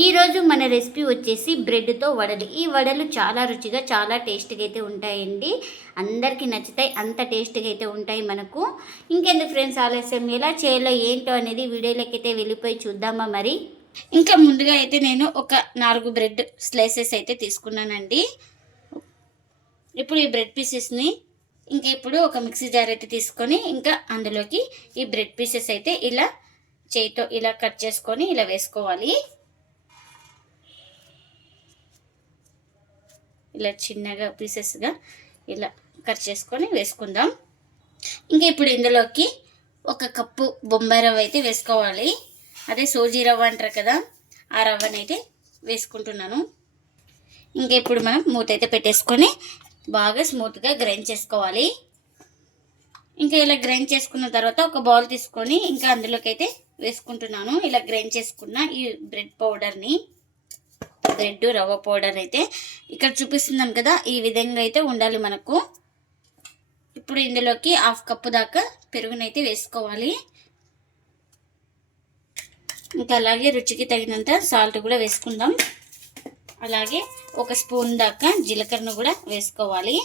ఈరోజు మన రెసిపీ వచ్చేసి బ్రెడ్తో వడలు. ఈ వడలు చాలా రుచిగా చాలా టేస్ట్గా అయితే ఉంటాయండి. అందరికీ నచ్చుతాయి. అంత టేస్ట్గా అయితే ఉంటాయి మనకు. ఇంకెందుకు ఫ్రెండ్స్ ఆలస్యం? ఎలా చేయాలో ఏంటో అనేది వీడియోలోకి అయితే వెళ్ళిపోయి చూద్దామా మరి? ఇంకా ముందుగా అయితే నేను ఒక నాలుగు బ్రెడ్ స్లైసెస్ అయితే తీసుకున్నానండి. ఇప్పుడు ఈ బ్రెడ్ పీసెస్ని ఇంకా ఇప్పుడు ఒక మిక్సీ జార్ అయితే తీసుకొని ఇంకా అందులోకి ఈ బ్రెడ్ పీసెస్ అయితే ఇలా చేయితో ఇలా కట్ చేసుకొని ఇలా వేసుకోవాలి. ఇలా చిన్నగా పీసెస్గా ఇలా కట్ చేసుకొని వేసుకుందాం. ఇంకా ఇప్పుడు ఇందులోకి ఒక కప్పు బొంబాయి రవ్వ అయితే వేసుకోవాలి. అదే సోజీ రవ్వ అంటారు కదా ఆ రవ్వనైతే అయితే వేసుకుంటున్నాను. ఇంకా ఇప్పుడు మనం మూత అయితే పెట్టేసుకొని బాగా స్మూత్గా గ్రైండ్ చేసుకోవాలి. ఇంకా ఇలా గ్రైండ్ చేసుకున్న తర్వాత ఒక బౌల్ తీసుకొని ఇంకా అందులోకి అయితే వేసుకుంటున్నాను. ఇలా గ్రైండ్ చేసుకున్న ఈ బ్రెడ్ పౌడర్ని. బ్రెడ్ రవ్వ పౌడర్ అయితే ఇక్కడ చూపిస్తున్నాను కదా. ఈ విధంగా అయితే ఉండాలి మనకు. ఇప్పుడు ఇందులోకి హాఫ్ కప్పు దాకా పెరుగునైతే వేసుకోవాలి. ఇంకా అలాగే రుచికి తగినంత సాల్ట్ కూడా వేసుకుందాం. అలాగే ఒక స్పూన్ దాకా జీలకర్రను కూడా వేసుకోవాలి.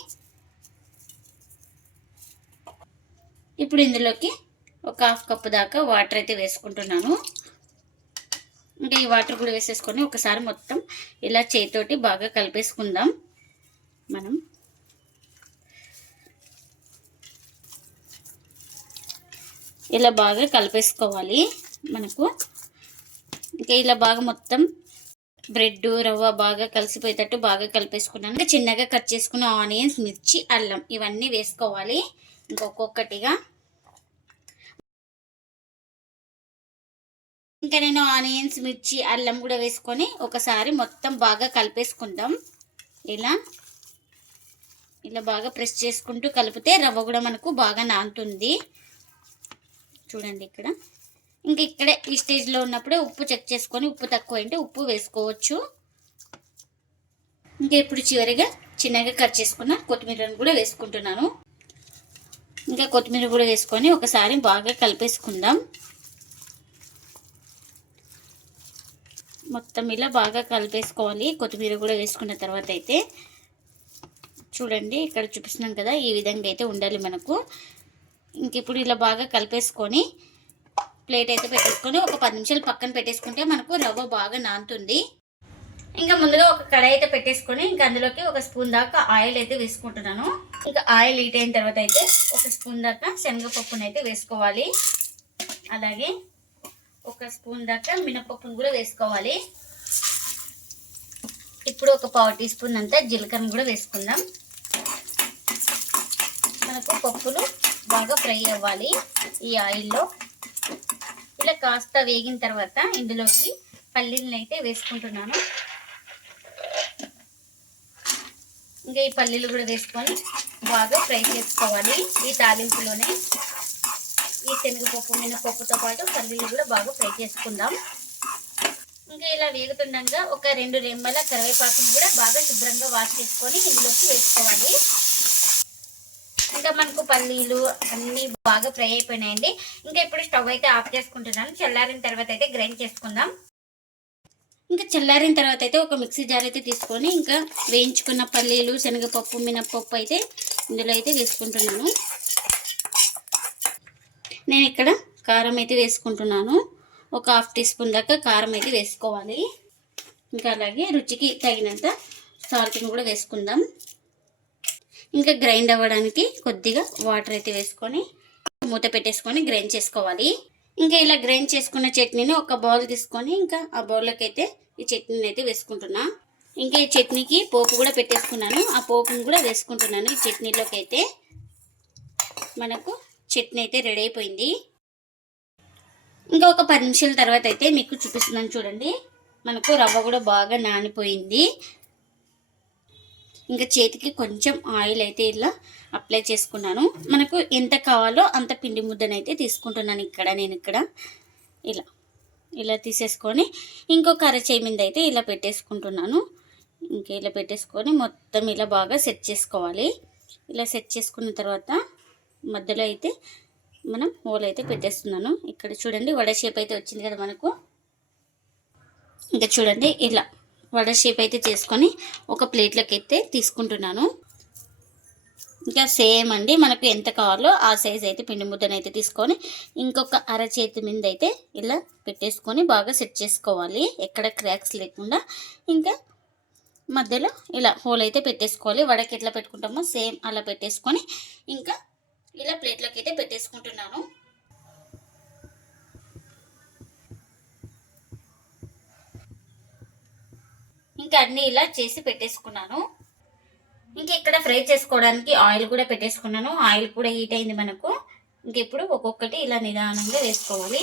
ఇప్పుడు ఇందులోకి ఒక హాఫ్ కప్పు దాకా వాటర్ అయితే వేసుకుంటున్నాను. ఇంకా ఈ వాటర్ కూడా వేసేసుకొని ఒకసారి మొత్తం ఇలా చేతితోటి బాగా కలిపేసుకుందాం. మనం ఇలా బాగా కలిపేసుకోవాలి మనకు. ఇంకా ఇలా బాగా మొత్తం బ్రెడ్ రవ్వ బాగా కలిసిపోయేటట్టు బాగా కలిపేసుకున్నాను. ఇంకా చిన్నగా కట్ చేసుకున్న ఆనియన్స్ మిర్చి అల్లం ఇవన్నీ వేసుకోవాలి. ఇంకొక్కొక్కటిగా ఇంకా నేను ఆనియన్స్ మిర్చి అల్లం కూడా వేసుకొని ఒకసారి మొత్తం బాగా కలిపేసుకుందాం. ఇలా ఇలా బాగా ప్రెస్ చేసుకుంటూ కలిపితే రవ్వ కూడా మనకు బాగా నానుతుంది. చూడండి ఇక్కడ. ఇంక ఇక్కడే ఈ స్టేజ్లో ఉన్నప్పుడే ఉప్పు చెక్ చేసుకొని ఉప్పు తక్కువ అంటే ఉప్పు వేసుకోవచ్చు. ఇంకా ఇప్పుడు చివరిగా చిన్నగా కట్ చేసుకున్న కొత్తిమీరను కూడా వేసుకుంటున్నాను. ఇంకా కొత్తిమీర కూడా వేసుకొని ఒకసారి బాగా కలిపేసుకుందాం. మొత్తం ఇలా బాగా కలిపేసుకోవాలి. కొత్తిమీర కూడా వేసుకున్న తర్వాత అయితే చూడండి ఇక్కడ చూపిస్తున్నాం కదా ఈ విధంగా అయితే ఉండాలి మనకు. ఇంక ఇప్పుడు ఇలా బాగా కలిపేసుకొని ప్లేట్ అయితే పెట్టేసుకొని ఒక పది నిమిషాలు పక్కన పెట్టేసుకుంటే మనకు రవ్వ బాగా నానుతుంది. ఇంకా ముందుగా ఒక కడాయి అయితే పెట్టేసుకొని ఇంకా అందులోకి ఒక స్పూన్ దాకా ఆయిల్ అయితే వేసుకుంటున్నాను. ఇంకా ఆయిల్ హీట్ అయిన తర్వాత అయితే ఒక స్పూన్ దాకా శనగపప్పును అయితే వేసుకోవాలి. అలాగే ఒక స్పూన్ దాకా మినపప్పును కూడా వేసుకోవాలి. ఇప్పుడు ఒక పావు టీ స్పూన్ అంతా జీలకర్ర కూడా వేసుకుందాం. మనకు పప్పులు బాగా ఫ్రై అవ్వాలి ఈ ఆయిల్లో. ఇలా కాస్త వేగిన తర్వాత ఇందులోకి పల్లీలను అయితే వేసుకుంటున్నాను. ఇంకా ఈ పల్లీలు కూడా వేసుకొని బాగా ఫ్రై చేసుకోవాలి. ఈ తాలింపులోనే ఈ శనగపప్పు మినపప్పుతో పాటు పల్లీలు కూడా బాగా ఫ్రై చేసుకుందాం. ఇంకా ఇలా వేగుతుండగా ఒక రెండు రెమ్మల కరివేపాకును కూడా బాగా శుభ్రంగా వాష్ చేసుకొని ఇందులోకి వేసుకోవాలి. ఇంకా మనకు పల్లీలు అన్నీ బాగా ఫ్రై అయిపోయినాయండి. ఇంకా ఇప్పుడు స్టవ్ అయితే ఆఫ్ చేసుకుంటున్నాను. చల్లారిన తర్వాత అయితే గ్రైండ్ చేసుకుందాం. ఇంకా చల్లారిన తర్వాత అయితే ఒక మిక్సీ జార్ అయితే తీసుకొని ఇంకా వేయించుకున్న పల్లీలు శనగపప్పు మినపప్పు అయితే ఇందులో అయితే వేసుకుంటున్నాను. నేను ఇక్కడ కారం అయితే వేసుకుంటున్నాను. ఒక హాఫ్ టీ స్పూన్ దాకా కారం అయితే వేసుకోవాలి. ఇంకా అలాగే రుచికి తగినంత సాల్ట్ని కూడా వేసుకుందాం. ఇంకా గ్రైండ్ అవ్వడానికి కొద్దిగా వాటర్ అయితే వేసుకొని మూత పెట్టేసుకొని గ్రైండ్ చేసుకోవాలి. ఇంకా ఇలా గ్రైండ్ చేసుకున్న చట్నీని ఒక బౌల్ తీసుకొని ఇంకా ఆ బౌల్లోకి అయితే ఈ చట్నీని అయితే వేసుకుంటున్నా. ఇంకా ఈ చట్నీకి పోపు కూడా పెట్టేసుకున్నాను. ఆ పోపుని కూడా వేసుకుంటున్నాను ఈ చట్నీలోకి అయితే మనకు చట్నీ అయితే రెడీ అయిపోయింది. ఇంకా ఒక పది నిమిషాల తర్వాత అయితే మీకు చూపిస్తున్నాను చూడండి. మనకు రవ్వ కూడా బాగా నానిపోయింది. ఇంకా చేతికి కొంచెం ఆయిల్ అయితే ఇలా అప్లై చేసుకున్నాను. మనకు ఎంత కావాలో అంత పిండి ముద్దనైతే తీసుకుంటున్నాను ఇక్కడ నేను ఇక్కడ. ఇలా ఇలా తీసేసుకొని ఇంకొక అరచేయి మీద అయితే ఇలా పెట్టేసుకుంటున్నాను. ఇంకా ఇలా పెట్టేసుకొని మొత్తం ఇలా బాగా సెట్ చేసుకోవాలి. ఇలా సెట్ చేసుకున్న తర్వాత మధ్యలో అయితే మనం హోల్ అయితే పెట్టేస్తున్నాను. ఇక్కడ చూడండి వడ షేప్ అయితే వచ్చింది కదా మనకు. ఇంకా చూడండి ఇలా వడ షేప్ అయితే చేసుకొని ఒక ప్లేట్లోకి అయితే తీసుకుంటున్నాను. ఇంకా సేమ్ అండి మనకు ఎంత కావాలో ఆ సైజ్ అయితే పిండి ముద్దను అయితే తీసుకొని ఇంకొక అరచేతి మీద అయితే ఇలా పెట్టేసుకొని బాగా సెట్ చేసుకోవాలి. ఎక్కడ క్రాక్స్ లేకుండా. ఇంకా మధ్యలో ఇలా హోల్ అయితే పెట్టేసుకోవాలి. వడకి ఎట్లా పెట్టుకుంటామో సేమ్ అలా పెట్టేసుకొని ఇంకా ఇలా ప్లేట్లోకి అయితే పెట్టేసుకుంటున్నాను. ఇంకా అన్నీ ఇలా చేసి పెట్టేసుకున్నాను. ఇంకా ఇక్కడ ఫ్రై చేసుకోవడానికి ఆయిల్ కూడా పెట్టేసుకున్నాను. ఆయిల్ కూడా హీట్ అయింది మనకు. ఇంక ఇప్పుడు ఒక్కొక్కటి ఇలా నిదానంగా వేసుకోవాలి.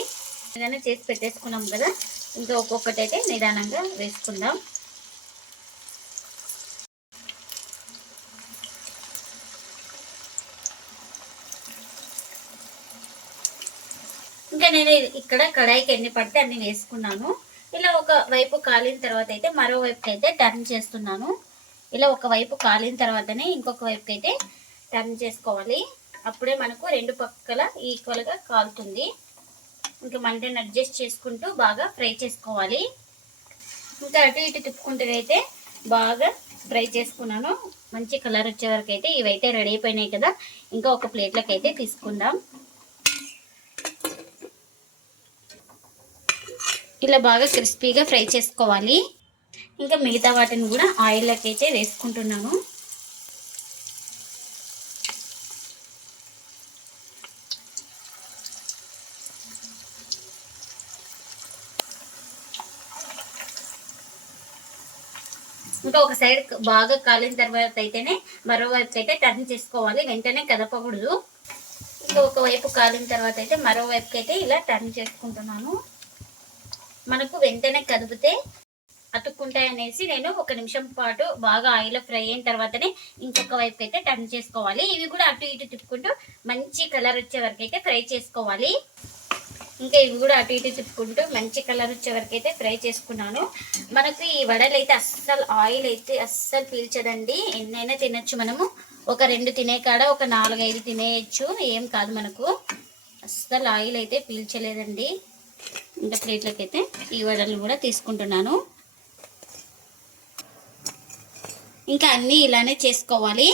నిదానంగా చేసి పెట్టేసుకున్నాం కదా ఇంకా ఒక్కొక్కటి అయితే నిదానంగా వేసుకుందాం. ఇంకా నేను ఇక్కడ కడాయికి ఎన్ని పడితే అన్ని వేసుకున్నాను. ఇలా ఒక వైపు కాలిన తర్వాత అయితే మరోవైపుకి అయితే టర్న్ చేస్తున్నాను. ఇలా ఒక వైపు కాలిన తర్వాతనే ఇంకొక వైపుకి అయితే టర్న్ చేసుకోవాలి. అప్పుడే మనకు రెండు పక్కల ఈక్వల్గా కాలుతుంది. ఇంకా మంటని అడ్జస్ట్ చేసుకుంటూ బాగా ఫ్రై చేసుకోవాలి. ఇంకా అటు ఇటు తిప్పుకుంటూ బాగా ఫ్రై చేసుకున్నాను. మంచి కలర్ వచ్చే వరకు అయితే ఇవైతే రెడీ అయిపోయినాయి కదా. ఇంకా ఒక ప్లేట్లోకి అయితే తీసుకుందాం. ఇలా బాగా క్రిస్పీగా ఫ్రై చేసుకోవాలి. ఇంకా మిగతా వాటిని కూడా ఆయిల్లోకి అయితే వేసుకుంటున్నాను. ఇంకా ఒక సైడ్ బాగా కాలిన తర్వాత అయితేనే మరోవైపు అయితే టర్న్ చేసుకోవాలి. వెంటనే కదపకూడదు. ఇంకా ఒక వైపు కాలిన తర్వాత అయితే మరోవైపుకి అయితే ఇలా టర్న్ చేసుకుంటున్నాను. మనకు వెంటనే కదిపితే అతుక్కుంటాయి అనేసి నేను ఒక నిమిషం పాటు బాగా ఆయిల్ ఫ్రై అయిన తర్వాతనే ఇంకొక వైపు అయితే టర్న్ చేసుకోవాలి. ఇవి కూడా అటు ఇటు తిప్పుకుంటూ మంచి కలర్ వచ్చే వరకు అయితే ఫ్రై చేసుకోవాలి. ఇంకా ఇవి కూడా అటు ఇటు తిప్పుకుంటూ మంచి కలర్ వచ్చే వరకు అయితే ఫ్రై చేసుకున్నాను. మనకు ఈ వడలు అయితే అస్సలు ఆయిల్ అయితే అస్సలు పీల్చదండి. ఎన్నైనా తినచ్చు మనము. ఒక రెండు తినే కాడ ఒక నాలుగైదు తినేయచ్చు. ఏం కాదు మనకు. అస్సలు ఆయిల్ అయితే పీల్చలేదండి. ఇంకా ప్లేట్లోకి అయితే ఈ వడలు కూడా తీసుకుంటున్నాను. ఇంకా అన్నీ ఇలానే చేసుకోవాలి.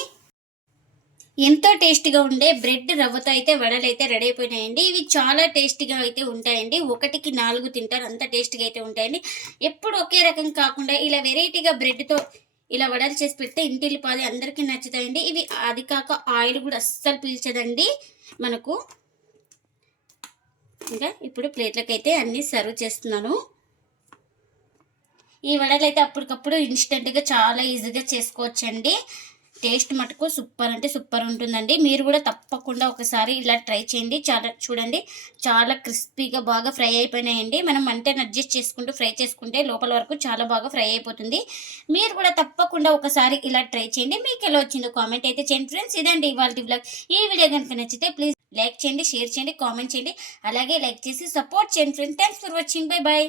ఎంతో టేస్టీగా ఉండే బ్రెడ్ రవ్వతో అయితే వడలు అయితే రెడీ అయిపోయినాయండి. ఇవి చాలా టేస్టీగా అయితే ఉంటాయండి. ఒకటికి నాలుగు తింటారు. అంత టేస్టీగా అయితే ఉంటాయండి. ఎప్పుడు ఒకే రకం కాకుండా ఇలా వెరైటీగా బ్రెడ్తో ఇలా వడలు చేసి పెడితే ఇంటిల్లిపాది అందరికీ నచ్చుతాయండి. ఇవి అది కాక ఆయిల్ కూడా అస్సలు పీల్చదండి. మనకు ఇంకా ఇప్పుడు ప్లేట్లకి అయితే అన్నీ సర్వ్ చేస్తున్నాను. ఈ వడలు అయితే అప్పటికప్పుడు ఇన్స్టెంట్గా చాలా ఈజీగా చేసుకోవచ్చండి. టేస్ట్ మటుకు సూపర్ అంటే సూపర్ ఉంటుందండి. మీరు కూడా తప్పకుండా ఒకసారి ఇలా ట్రై చేయండి. చాలా చూడండి చాలా క్రిస్పీగా బాగా ఫ్రై అయిపోయినాయండి. మనం మంటని అడ్జస్ట్ చేసుకుంటూ ఫ్రై చేసుకుంటే లోపల వరకు చాలా బాగా ఫ్రై అయిపోతుంది. మీరు కూడా తప్పకుండా ఒకసారి ఇలా ట్రై చేయండి. మీకు ఎలా వచ్చిందో కామెంట్ అయితే చేయండి. ఫ్రెండ్స్ ఇదండి ఇవాళ బ్లాగ్ ఈ వీడియో కనుక నచ్చితే ప్లీజ్ లైక్ చేయండి షేర్ చేయండి కామెంట్ చేయండి. అలాగే లైక్ చేసి సపోర్ట్ చేయండి friends thanks for watching bye bye